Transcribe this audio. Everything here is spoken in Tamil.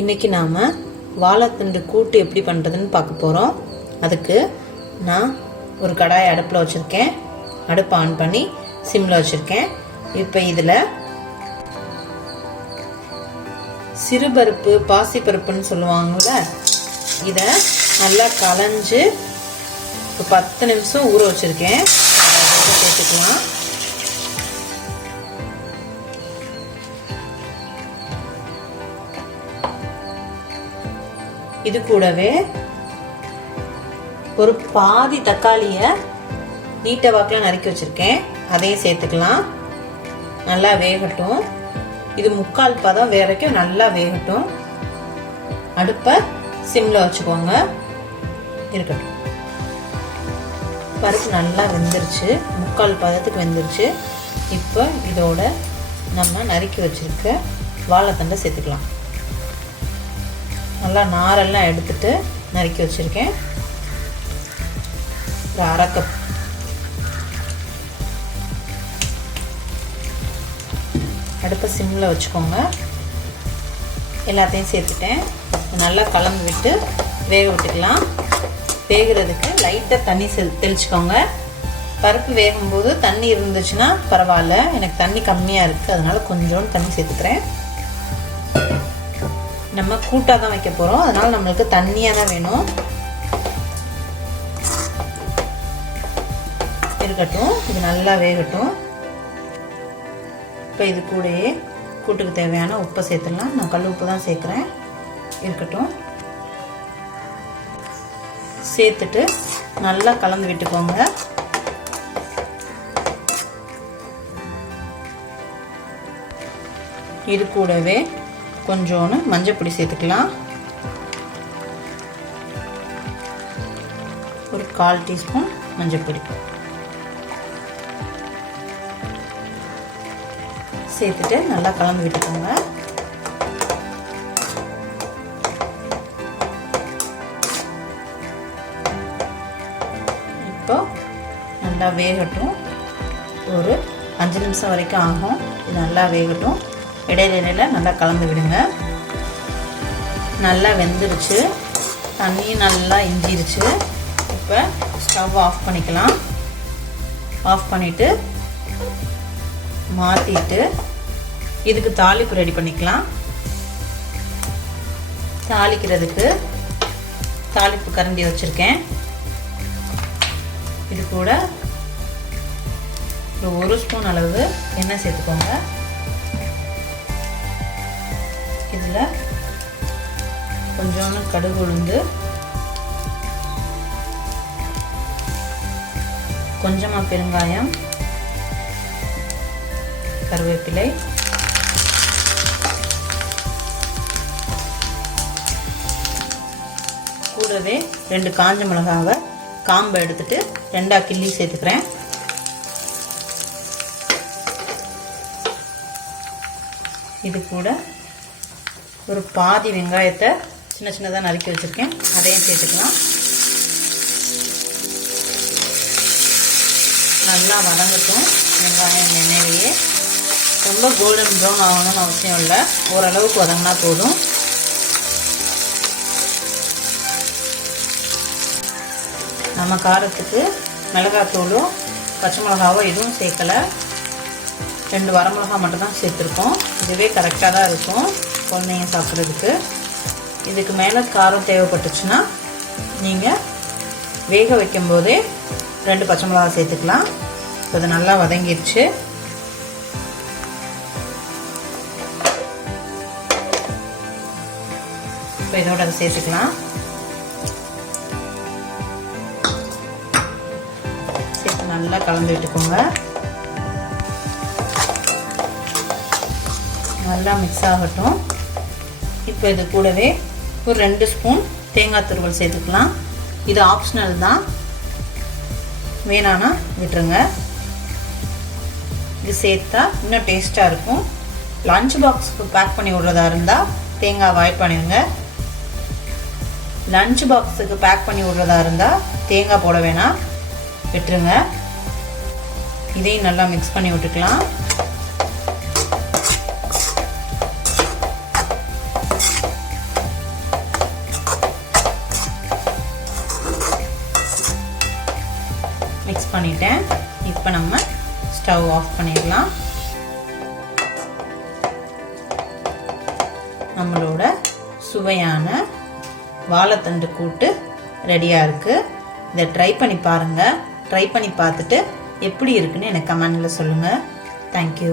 இன்றைக்கி நாம் வாழைத்தண்டு கூட்டு எப்படி பண்ணுறதுன்னு பார்க்க போகிறோம். அதுக்கு நான் ஒரு கடாய் அடுப்பில் வச்சுருக்கேன். அடுப்பை ஆன் பண்ணி சிம்மில் வச்சுருக்கேன். இப்போ இதில் சிறுபருப்பு பாசிப்பருப்புன்னு சொல்லுவாங்கள்ல, இதை நல்லா களைஞ்சு ஒரு 10 நிமிஷம் ஊற வச்சுருக்கேன். சேர்த்துக்கலாம். இது கூடவே ஒரு பாதி தக்காளியை நீட்ட வாக்கில் நறுக்கி வச்சிருக்கேன். அதையும் சேர்த்துக்கலாம். நல்லா வேகட்டும். இது 3/4 பதம் வரைக்கும் நல்லா வேகட்டும். அடுப்பை சிம்ல வச்சுக்கோங்க. இருக்கட்டும். பருப்பு நல்லா வெந்துருச்சு. 3/4 பதத்துக்கு வெந்துருச்சு. இப்போ இதோட நம்ம நறுக்கி வச்சிருக்க வாழைத்தண்டை சேர்த்துக்கலாம். நல்லா நாரெல்லாம் எடுத்துட்டு நறுக்கி வச்சுருக்கேன். ஒரு 1/2 கப். அடுப்பை சிம்மில் வச்சுக்கோங்க. எல்லாத்தையும் சேர்த்துட்டேன். நல்லா கலந்து விட்டு வேக விட்டுக்கலாம். வேகிறதுக்கு லைட்டாக தண்ணி தெளிச்சுக்கோங்க. பருப்பு வேகும்போது தண்ணி இருந்துச்சுன்னா பரவாயில்ல. எனக்கு தண்ணி கம்மியாக இருக்குது, அதனால கொஞ்சோண்டு தண்ணி சேர்த்துக்கிறேன். நம்ம கூட்டாக தான் வைக்க போகிறோம், அதனால் நம்மளுக்கு தண்ணியாக தான் வேணும். இருக்கட்டும். இது நல்லா வேகட்டும். இப்போ இது கூடயே கூட்டுக்கு தேவையான உப்பை சேர்த்துடலாம். நான் கல் உப்பு தான் சேர்க்குறேன். இருக்கட்டும். சேர்த்துட்டு நல்லா கலந்து விட்டுக்கோங்க. இது கூடவே கொஞ்சோன்னு மஞ்சள் சேர்த்துக்கலாம். ஒரு 1/4 டீஸ்பூன் மஞ்சள் பொடி சேர்த்துட்டு நல்லா கலந்து விட்டுக்கோங்க. இப்போ நல்லா வேகட்டும். ஒரு 5 நிமிஷம் வரைக்கும் ஆகும். இது நல்லா வேகட்டும். இடையில நல்லா கலந்து விடுங்க. நல்லா வெந்துருச்சு. தண்ணியும் நல்லா இஞ்சிருச்சு. இப்போ ஸ்டவ் ஆஃப் பண்ணிக்கலாம். ஆஃப் பண்ணிவிட்டு மாற்றிட்டு இதுக்கு தாளிப்பு ரெடி பண்ணிக்கலாம். தாளிக்கிறதுக்கு தாளிப்பு கரண்டி வச்சுருக்கேன். இது கூட ஒரு 1 ஸ்பூன் அளவு எண்ணெய் சேர்த்துக்கோங்க. இதில் கொஞ்சோண்டு கடுகு உளுந்து, கொஞ்சமாக பெருங்காயம், கருவேப்பிலை, கூடவே 2 காஞ்ச மிளகாவை காம்பை எடுத்துட்டு 2ஆ கிள்ளி சேர்த்துக்கிறேன். இது கூட ஒரு பாதி வெங்காயத்தை சின்ன சின்னதாக நறுக்கி வச்சுருக்கேன். அதையும் சேர்த்துக்கலாம். நல்லா வதங்கட்டும். வெங்காயம் எண்ணெயிலேயே ரொம்ப கோல்டன் ப்ரௌன் ஆகணும்னு அவசியம் இல்லை. ஓரளவுக்கு வதங்கினா போதும். நம்ம காரத்துக்கு மிளகாத்தூளும் பச்சை மிளகாவோ எதுவும் சேர்க்கலை. 2 வரமிளகா மட்டும்தான் சேர்த்துருக்கோம். இதுவே கரெக்டாக தான் இருக்கும் குழந்தைங்க சாப்பிட்றதுக்கு. இதுக்கு மேலே காரம் தேவைப்பட்டுச்சுன்னா நீங்கள் வேக வைக்கும் போதே 2 பச்சை மிளகா சேர்த்துக்கலாம். இப்போ இது நல்லா வதங்கிடுச்சு. இப்போ இதோட அதை சேர்த்துக்கலாம். சேர்த்து நல்லா கலந்து விட்டுக்கோங்க. நல்லா மிக்ஸ் ஆகட்டும். இப்போ இது கூடவே ஒரு 2 ஸ்பூன் தேங்காய் துருவல் சேர்த்துக்கலாம். இது ஆப்ஷனல் தான், வேணான்னா விட்டுருங்க. இது சேர்த்தா இன்னும் டேஸ்ட்டாக இருக்கும். லஞ்ச் பாக்ஸுக்கு பேக் பண்ணி விடுறதா இருந்தால் தேங்காய் அவாய்ட் பண்ணிடுங்க. லஞ்ச் பாக்ஸுக்கு பேக் பண்ணி விடுறதா இருந்தால் தேங்காய் போட வேணாம், விட்டுருங்க. இதையும் நல்லா மிக்ஸ் பண்ணி விட்டுக்கலாம். மிக்ஸ் பண்ணிட்டேன். இப்போ நம்ம ஸ்டவ் ஆஃப் பண்ணிடலாம். நம்மளோட சுவையான வாழைத்தண்டு கூட்டு ரெடியாக இருக்குது. இதை ட்ரை பண்ணி பாருங்கள். ட்ரை பண்ணி பார்த்துட்டு எப்படி இருக்குன்னு எனக்கு கமெண்டில் சொல்லுங்கள். தேங்க்யூ.